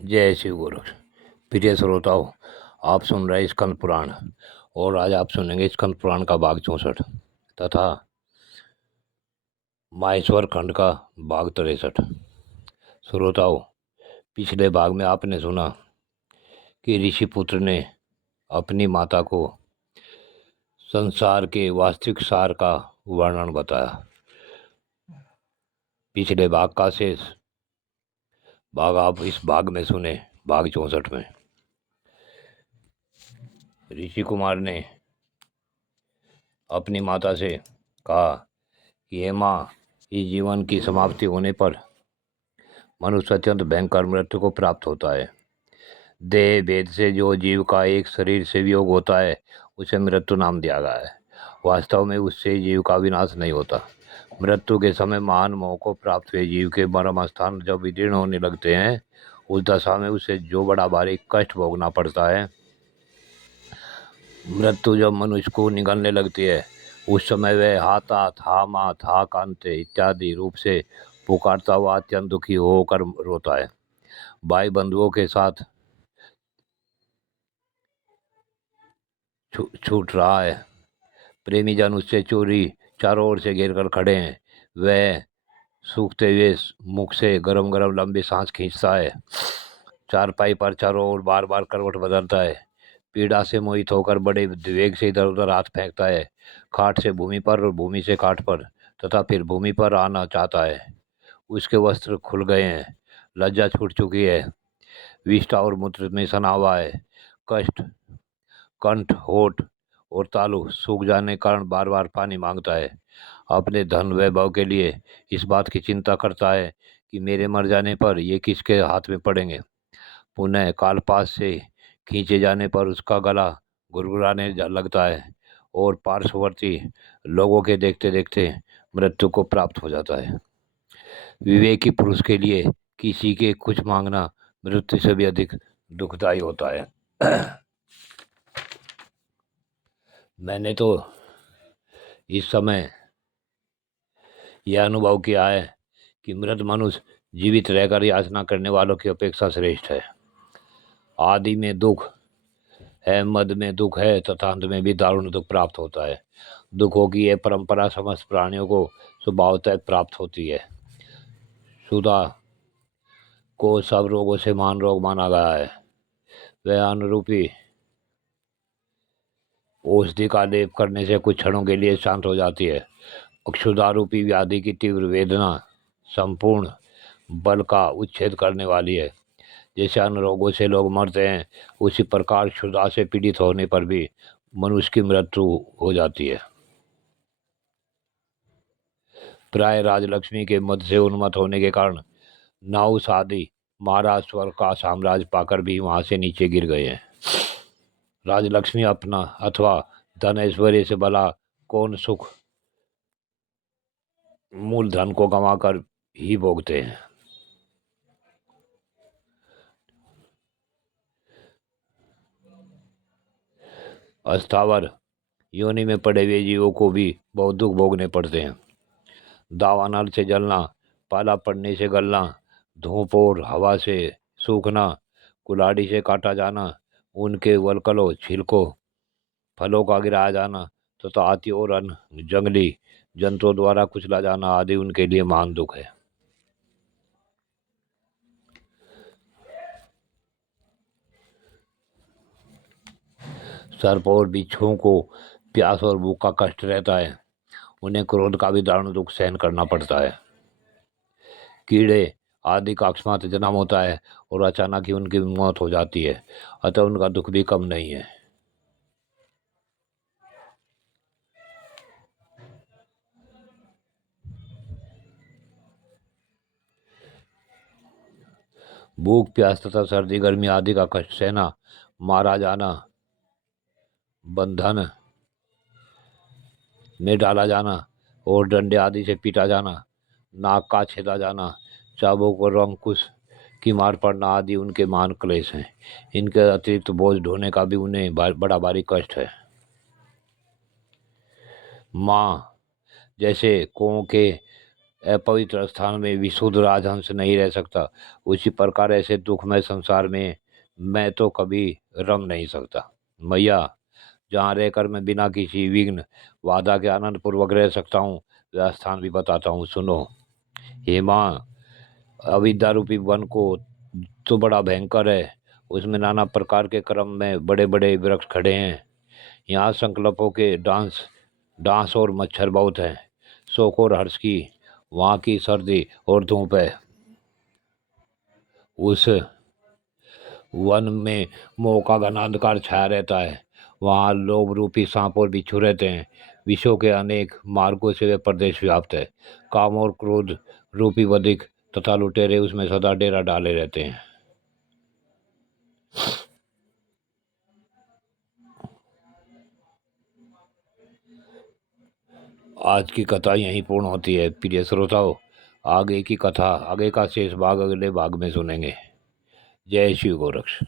जय शिव गुरु। प्रिय श्रोताओं, आप सुन रहे स्कंद पुराण और आज आप सुनेंगे स्कंद पुराण का भाग 64 तथा माहेश्वर खंड का भाग 63। श्रोताओं, पिछले भाग में आपने सुना कि ऋषि पुत्र ने अपनी माता को संसार के वास्तविक सार का वर्णन बताया। पिछले भाग का शेष भाग आप इस भाग में सुने, भाग 64 में। ऋषि कुमार ने अपनी माता से कहा कि हे माँ, इस जीवन की समाप्ति होने पर मनुष्य अत्यंत भयंकर मृत्यु को प्राप्त होता है। देह भेद से जो जीव का एक शरीर से वियोग होता है उसे मृत्यु नाम दिया गया है। वास्तव में उससे जीव का विनाश नहीं होता। मृत्यु के समय महान मोह को प्राप्त हुए जीव के मर्म स्थान जब विदीर्ण होने लगते हैं, उस दशा में उसे जो बड़ा भारी कष्ट भोगना पड़ता है। मृत्यु जब मनुष्य को निगलने लगती है, उस समय वह हाथा था माँ था कांते इत्यादि रूप से पुकारता हुआ अत्यंत दुखी होकर रोता है। भाई बंधुओं के साथ छूट रहा है। प्रेमी जन उससे चोरी चारों ओर से घेर कर खड़े हैं। वह सूखते हुए मुख से गरम गरम लंबी सांस खींचता है। चारपाई पर चारों ओर बार बार करवट बदलता है। पीड़ा से मोहित होकर बड़े वेग से इधर उधर हाथ फेंकता है। खाट से भूमि पर और भूमि से खाट पर तथा फिर भूमि पर आना चाहता है। उसके वस्त्र खुल गए हैं, लज्जा छूट चुकी है, विष्ठा और मूत्र में सना हुआ है। कष्ट, कंठ, होठ और तालु सूख जाने के कारण बार बार पानी मांगता है। अपने धन वैभव के लिए इस बात की चिंता करता है कि मेरे मर जाने पर ये किसके हाथ में पड़ेंगे। पुनः कालपास से खींचे जाने पर उसका गला गुरगुराने लगता है और पार्श्ववर्ती लोगों के देखते देखते मृत्यु को प्राप्त हो जाता है। विवेकी पुरुष के लिए किसी के कुछ मांगना मृत्यु से भी अधिक दुखदायी होता है। मैंने तो इस समय यह अनुभव किया है कि मृत मनुष्य जीवित रहकर याचना करने वालों की अपेक्षा श्रेष्ठ है। आदि में दुख है, मध्य में दुख है तथा अंत में भी दारुण दुख प्राप्त होता है। दुखों की यह परंपरा समस्त प्राणियों को स्वभावतः प्राप्त होती है। सुधा को सब रोगों से महान रोग माना गया है। वह अनुरूपी औषधि का लेप करने से कुछ क्षणों के लिए शांत हो जाती है। अक्षुधारूपी व्याधि की तीव्र वेदना संपूर्ण बल का उच्छेद करने वाली है। जैसे अन्य रोगों से लोग मरते हैं, उसी प्रकार क्षुधा से पीड़ित होने पर भी मनुष्य की मृत्यु हो जाती है। प्राय राजलक्ष्मी के मद से उन्मत्त होने के कारण नाउस आदि महाराज स्वर्ग का साम्राज्य पाकर भी वहां से नीचे गिर गए हैं। राजलक्ष्मी अपना अथवा धन ऐश्वर्य से भला कौन सुख मूल धन को गंवाकर ही भोगते हैं। अस्थावर योनि में पड़े हुए जीवों को भी बहुत दुख भोगने पड़ते हैं। दावानल से जलना, पाला पड़ने से गलना, धूप और हवा से सूखना, कुल्हाड़ी से काटा जाना, उनके वलकलों छिलकों फलों का गिराया जाना तथा हाथी और अन्य जंगली जंतुओं द्वारा कुचला जाना आदि उनके लिए महान दुख है। सर्प और बिच्छुओं को प्यास और भूख का कष्ट रहता है। उन्हें क्रोध का भी दारुण दुख सहन करना पड़ता है। कीड़े आदि का अकस्मात जन्म होता है और अचानक ही उनकी मौत हो जाती है, अतः उनका दुख भी कम नहीं है। भूख, प्यास तथा सर्दी गर्मी आदि का कष्ट सहना, मारा जाना, बंधन में डाला जाना और डंडे आदि से पीटा जाना, नाक का छेदा जाना, चाबुक और अंकुश की मार पड़ना आदि उनके महान क्लेश हैं। इनके अतिरिक्त बोझ ढोने का भी उन्हें बड़ा भारी कष्ट है। माँ जैसे कों के अपवित्र स्थान में विशुद्ध राजहंस नहीं रह सकता, उसी प्रकार ऐसे दुखमय संसार में मैं तो कभी रम नहीं सकता। मैया, जहाँ रहकर मैं बिना किसी विघ्न बाधा के आनंद पूर्वक रह सकता हूँ, वह स्थान भी बताता हूँ, सुनो। हे माँ, अविद्या रूपी वन को तो बड़ा भयंकर है, उसमें नाना प्रकार के क्रम में बड़े बड़े वृक्ष खड़े हैं। यहाँ संकल्पों के डांस डांस और मच्छर बहुत हैं। शोक और हर्ष की वहाँ की सर्दी और धूप है। उस वन में मोह का घना अंधकार छाया रहता है। वहाँ लोभ रूपी सांप और बिच्छू रहते हैं। विषयों के अनेक मार्गों से वे प्रदेश व्याप्त है। काम और क्रोध रूपी वधिक तथा लुटेरे उसमें सदा डेरा डाले रहते हैं। आज की कथा यहीं पूर्ण होती है। प्रिय श्रोताओं, आगे का शेष भाग अगले भाग में सुनेंगे। जय शिव गोरक्ष।